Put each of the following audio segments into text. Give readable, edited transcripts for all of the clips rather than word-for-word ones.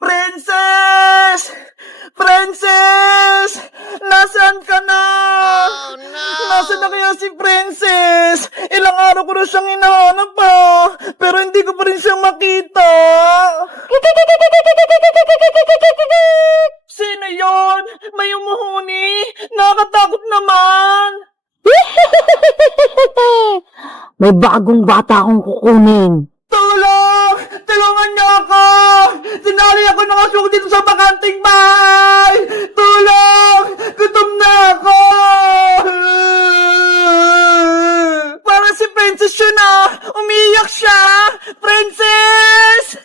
Princess! Princess! Nasaan ka na? Oh, no! Nasaan na kaya si Princess? Ilang araw ko na siyang hinahanap pa, pero hindi ko pa rin siyang makita. Sino yon? May umuhuni? Nakakatakot naman. May bagong bata akong kukunin. Tulong! Tulungan niyo ako! Sinali ako ng aswang dito sa bakanting bahay! Tulong! Gutom na ako! Parang si Princess yun ah! Umiiyak siya! Princess!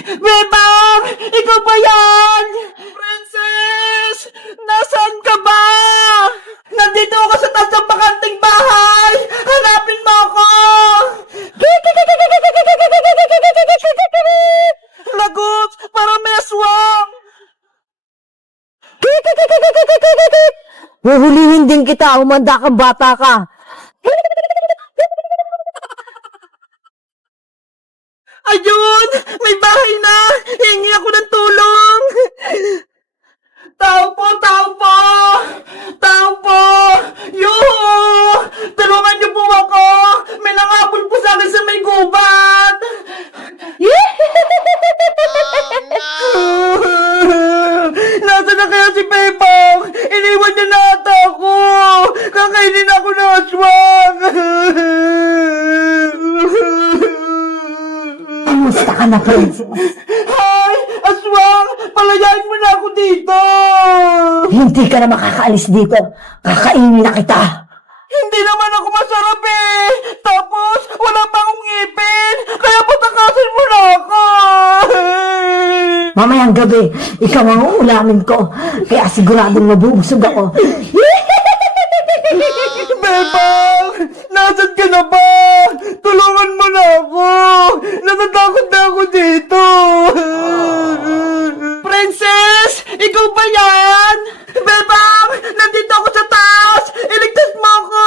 Bebang! Ikaw ba yan? Princess! Nasaan ka ba? Nandito ako sa taas ng bakanting bahay! Hanapin mo ako! Lagot! Parang may aswang! Huhulihin din kita, umanda kang bata ka. Ayun! May bahay na! Hingi ako ng tulong! Tao po! Tao po! Tao po! Yuhu! Tulungan niyo po ako! May nangapon po sa akin sa may gubat! Nasaan na kaya si Bebang? Iniwan niya na ata ako! Kakainin ako ng aswang! Kamusta ka na, Princess? Hay! Aswang! Palayain mo na ako dito! Hindi ka na makakaalis dito. Kakainin na kita. Hindi naman ako masarap eh! Tapos, wala pa akong ngipin! Kaya patakasin mo na ako! Mamayang gabi, ikaw ang uulamin ko. Kaya siguradong mabubusog ako. Bebang! Nasaan ka na ba? Tulungan mo na ako! Natatakot na ako dito! Princess! Ikaw ba yan? Bebang! Nandito ako sa taas! Iligtas mo ako!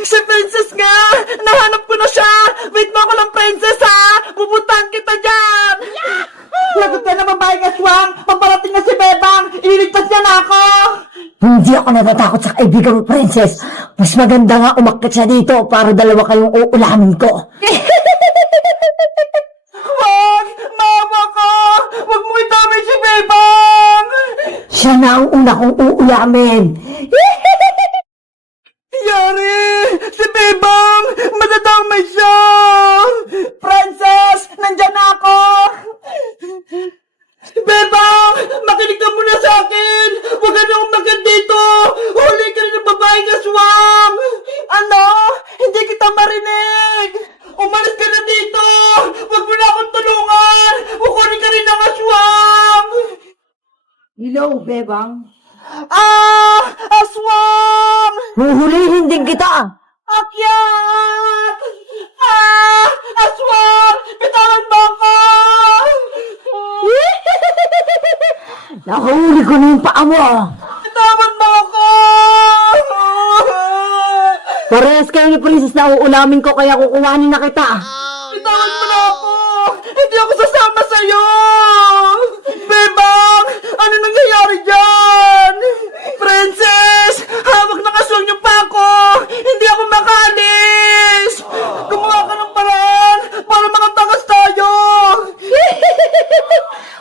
Si Princess nga! Nahanap ko na siya! Wait mo ako lang, Princess, ha! Pupuntahan kita dyan! Lagot ka na babaeng aswang! Paparating na si Bebang! Ililigtas niya na ako! Hindi ako natatakot sa kaibigan mo, Princess. Mas maganda nga umakyat siya dito para dalawa kayong uulamin ko. Wag! Maawa ka! Wag mo idamay si Bebang! Siya na ang una kong uulamin. Yari! Si Bebang! Madadamay siya! Princess! Nandyan na ako! Bebang! Makinig ka muna sa akin! Huwag ka na umakyat dito! Huli ka rin ng babaeng aswang! Ano? Hindi kita marinig! Umalis ka na dito! Huwag mo na akong tulungan! Kukunin ka rin ng aswang! Hello, Bebang. Ah! Aswang! Huhulihin din kita. Akyat! Ah! Aswang! Bitawan mo ako! Nahuli ko na yung paa mo. Bitawan mo ako! Parehas kayo ni Princess na uulamin ko kaya kukuhanin na kita. Bitawan mo na ako! Hindi ako sasama sa'yo! Bebang! Ano nangyayari dyan? Princess! Hawak ng aswang yung pako! Hindi ako makaalis! Gumawa ka ng paraan para makatakas tayo!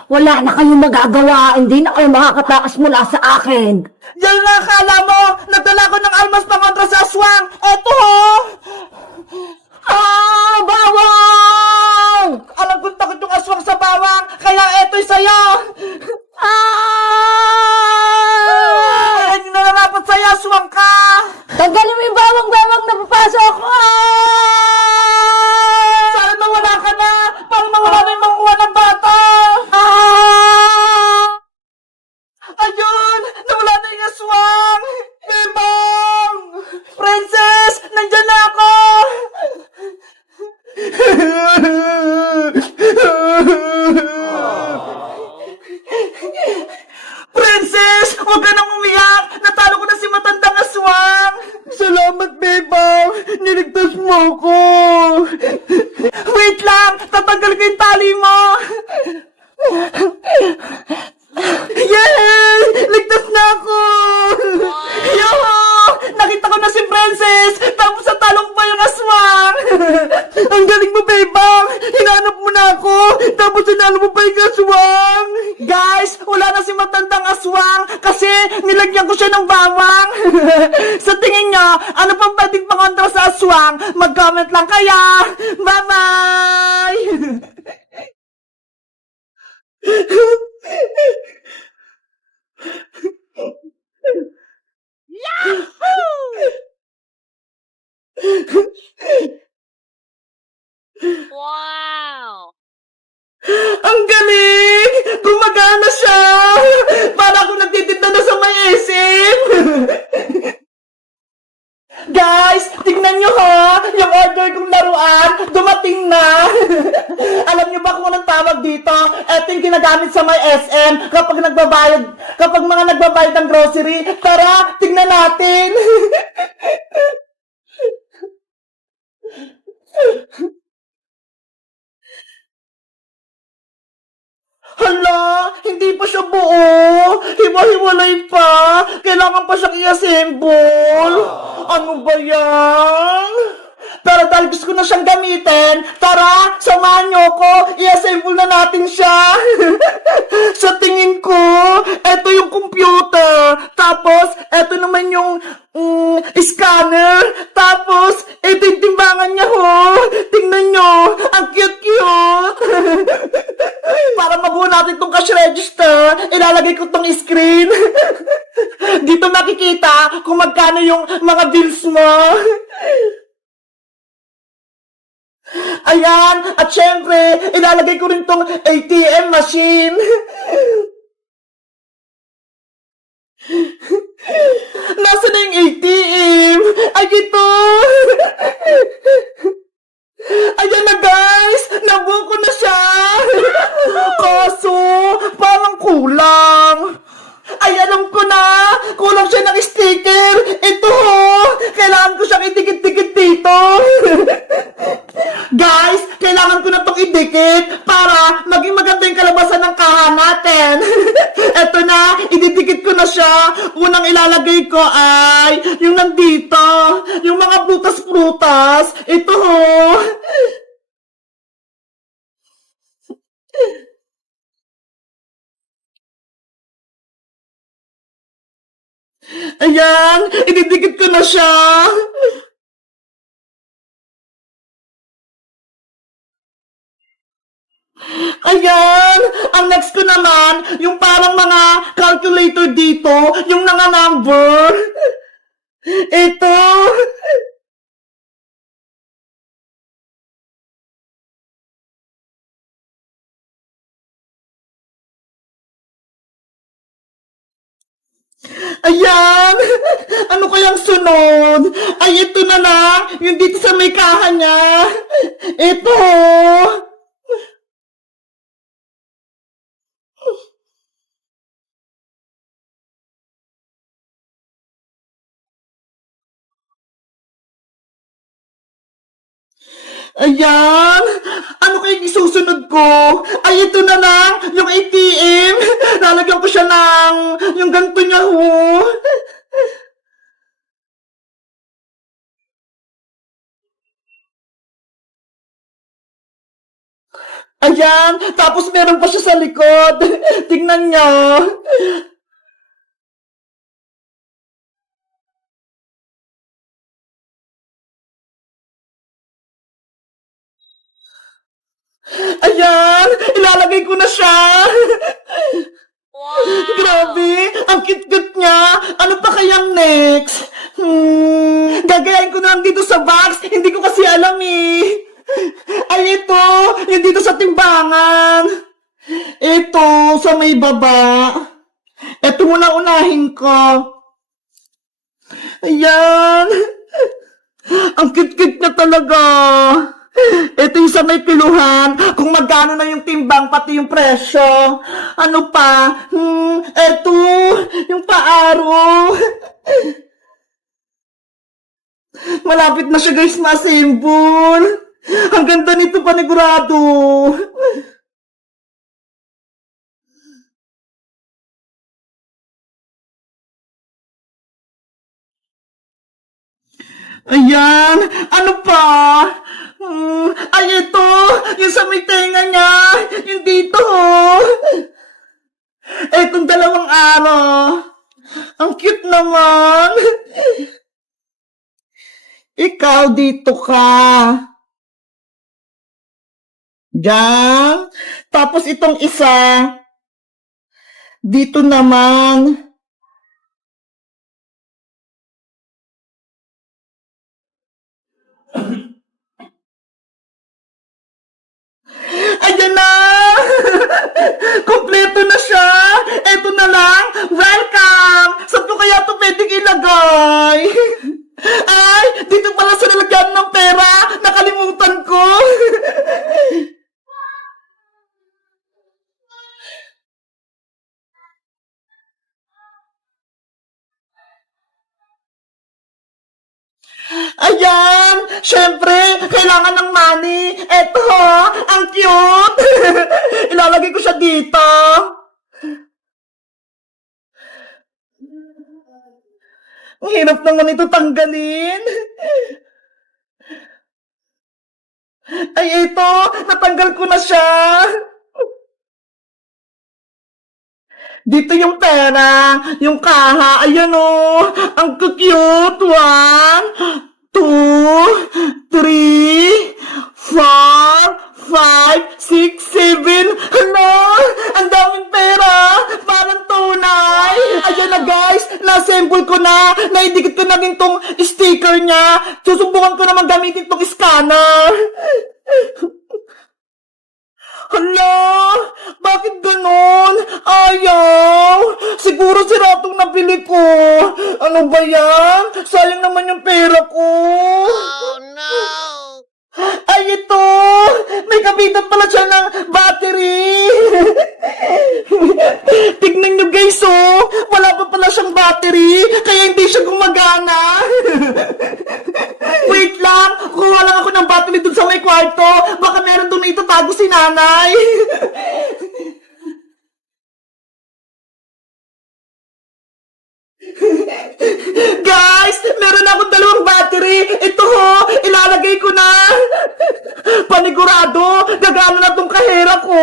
Wala na kayong magagawa. Hindi na kayo makakatakas mula sa akin. Yan nga akala mo! Nagdala ko ng almas pangontra sa aswang! Eto ho! Ah! Bawang! Alam kong takot yung aswang sa bawang, kaya eto'y sa'yo! Ah! Ay, hindi na narapat sa'yo, aswang ka! Tanggalin mo yung bawang na papasok. Sana mawala ka na! Para mawala na yung makuha ng bata! Ayun! Nawala na yung aswang! Bebang! Princess! Nandyan na ako! Yay! Ligtas na ako! Yoho! Nakita ko na si Princess! Tapos sa talong pa yung aswang! Ang galing mo, Bebang! Hinanap mo na ako! Tapos hinanap mo pa yung aswang! Guys, wala na si matandang aswang kasi nilagyan ko siya ng bawang! Sa tingin nyo, ano pang pwedeng pangontra sa aswang? Mag-comment lang kaya! Bye-bye! Wow! Ang galing! Gumagana siya! Para ako nagtitinda na sa may SM! Guys, tingnan nyo ha! Yung order kong laruan, dumating na! Alam nyo ba kung anong tawag dito? Ito yung ginagamit sa may SM kapag mga nagbabayad ng grocery. Tara, tingnan natin! Hala, hindi pa siya buo. Hiwa-hiwalay pa. Kailangan pa siyang i-assemble. Ano ba yan? Pero dahil gusto ko na siyang gamitin, tara, samahan niyo ko. I-assemble na natin siya. Sa tingin ko, eto yung computer. Tapos, eto naman yung scanner. Tapos, eto yung timbangan niya ho. Tingnan nyo, ang cute-cute. Para mabuo natin itong cash register, ilalagay ko itong screen. Dito makikita kung magkano yung mga bills mo. Ayan, at syempre, ilalagay ko rin itong ATM machine. Nasaan na yung ATM? Ay, ito! Ayan na guys! Nabuo ko na siya! Kaso, parang kulang. Ay, alam ko na! Kulang siya ng sticker! Ito ho! Kailangan ko siyang idikit-dikit dito! Guys, kailangan ko na itong idikit para maging maganda yung kalabasan ng kaha natin. Ito na, ididikit ko na siya. Unang ilalagay ko ay yung nandito, yung mga prutas-prutas. Ito ho. Ayan, ididikit ko na siya. Ayan! Ang next ko naman, yung parang mga calculator dito, yung mga number. Ito. Ayan! Ano kayang sunod? Ay, ito na lang, yung dito sa may kaha niya. Ito. Ayan! Ano kayang isusunod ko? Ay, ito na lang! Yung ATM! Lalagyan ko siya ng yung ganito niya ho! Ayan! Tapos meron pa siya sa likod! Tingnan niyo! Ayan! Ilalagay ko na siya! Wow! Grabe! Ang cute-cute niya! Ano pa kayang next? Gagayain ko na lang dito sa box. Hindi ko kasi alam eh. Ay, ito! Yung dito sa timbangan. Ito, sa may baba. Ito muna unahin ko. Ayan! Ang cute-cute na talaga. Ito yung sa may piluhan, kung magkano na yung timbang, pati yung presyo. Ano pa? Ito, yung paaro. Malapit na siya guys ma-assemble. Ang ganda nito panigurado. Ayan, ano pa? Ay, ito, yung sa may tenga niya, yung dito, oh. Etong dalawang araw. Ang cute naman. Ikaw, dito ka. Diyan. Tapos itong isa, dito naman. Ayan na! Kompleto na siya! Eto na lang! Welcome! Saan ko kaya ito pwedeng ilagay? Ay! Dito pala sa lalagyan ng pera! Nakalimutan ko! Ayan! Siyempre, kailangan ng money! Eto! Ang cute! Ilalagay ko siya dito! Ang hirap naman ito tanggalin! Ay, ito! Natanggal ko na siya! Dito yung pera, yung kaha, ayan o, ang cute, 1, 2, 3, 4, 5, 6, 7, hala, ang daming pera, parang tunay. Ayan na guys, na-assemble ko na, naidikit ko na din tong sticker niya, susubukan ko naman gamitin tong scanner. Hala! Bakit ganon? Ayaw! Siguro sira itong nabili ko. Ano ba yan? Sayang naman yung pera ko. Oh no! Ay, ito! May kabitan pala siya ng battery! Tignan nyo guys, oh! Wala pa pala siyang battery, kaya hindi siya gumagana. Wait lang! Kuha lang ako ng battery dun sa may kwarto. Baka meron dun itatago si nanay. Guys, meron akong dalawang battery. Ito ho, ilalagay ko na. Panigurado, gagana na tong kahera ko.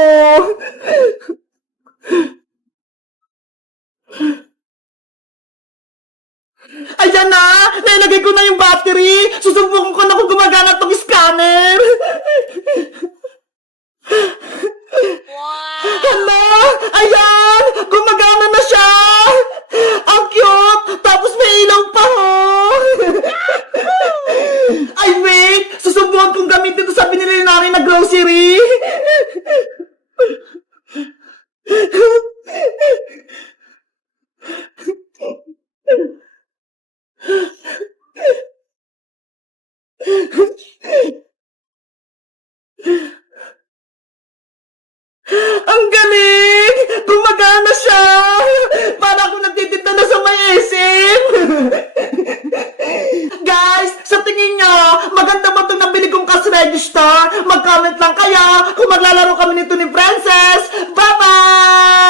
Ayan na, nilagay ko na yung battery. Susubukan ko na kung gumagana tong scanner. Wow! Hala! Ayan! Gumagana na siya! Ang cute! Tapos may ilaw pa ho! Ay, wait! Susubukan kong gamitin ito sa binili namin na grocery! Ang galing! Gumagana siya! Para ako nagtitinda na sa may SM! Guys, sa tingin nyo, maganda ba itong nabili kong cash register? Mag-comment lang kaya kung maglalaro kami nito ni Princess! Bye-bye!